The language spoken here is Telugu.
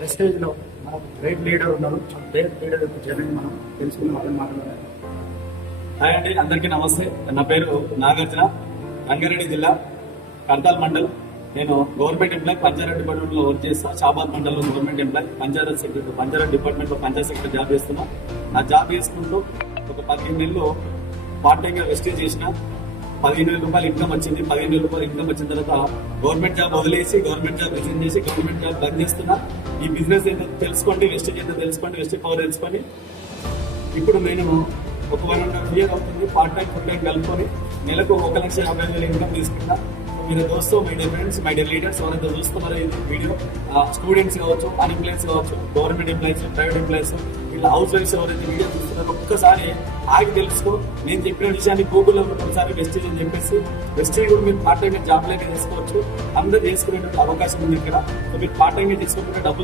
ప్రెస్టేజ్ లో మనకు గ్రేట్ లీడర్ ఉన్నారు. గ్రేట్ లీడర్ యొక్క జర్నీ మనం తెలుసుకుని వాళ్ళని మాట్లాడాలి. హాయ్ అండి, అందరికీ నమస్తే. నా పేరు నాగార్జున, రంగారెడ్డి జిల్లా కర్తాల్ మండల్. నేను గవర్నమెంట్ ఎంప్లాయ్, పంచాయత్ డిపార్ట్మెంట్ లో వర్క్ చేస్తా. షాబాద్ మండల్ లో గవర్నమెంట్ ఎంప్లాయ్, పంచాయత్ డిపార్ట్మెంట్ లో పంచాయత్ సెక్రటరీ జాబ్ చేస్తున్నా. నా జాబ్ చేసుకుంటూ ఒక 15 నెలలు పార్ట్ టైం గా వెస్టేజ్ చేసిన. 15,000 రూపాయలు ఇన్కమ్ వచ్చింది. 15,000 రూపాయలు ఇన్కమ్ వచ్చిన తర్వాత గవర్నమెంట్ జాబ్ వదిలేసి గవర్నమెంట్ జాబ్ రిజైన్ చేసి గవర్నమెంట్ జాబ్ బంద్ చేస్తున్నా. ఈ బిజినెస్ ఏంటో తెలుసుకోండి, వెస్టేజ్ ఏంటో తెలుసుకోండి, వెస్టేజ్ పవర్ తెలుసుకోండి. ఇప్పుడు నేను ఒక 1.5 year అవుతుంది పార్ట్ టైం ఫుల్ టైం కలుపుకొని నెలకు 1,50,000 ఇన్కమ్ తీసుకుంటా. మీరు దోస్తు, my dear friends, my dear leaders ఎవరైతే చూస్తున్నారో ఈ వీడియో, స్టూడెంట్స్ కావచ్చు, అన్ఎంప్లాయ్స్ కావచ్చు, గవర్నమెంట్ ఎంప్లాయీస్, ప్రైవేట్ ఎంప్లాయీస్, ఇలా హౌస్ వైఫ్స్ ఎవరైతే వీడియో చూస్తున్నారో ఒక్కసారి ఆగి తెలుసుకో. నేను చెప్పిన విషయాన్ని గూగుల్లో ఒకసారి వెస్టేజ్ అని చెప్పేసి వెస్టేజ్ కూడా మీరు పార్ట్ టైం జాబ్ లాగా చేసుకోవచ్చు. అందరూ చేసుకునే అవకాశం ఉంది ఇక్కడ. మీరు పార్ట్ టైం చేసుకుంటే డబ్బులు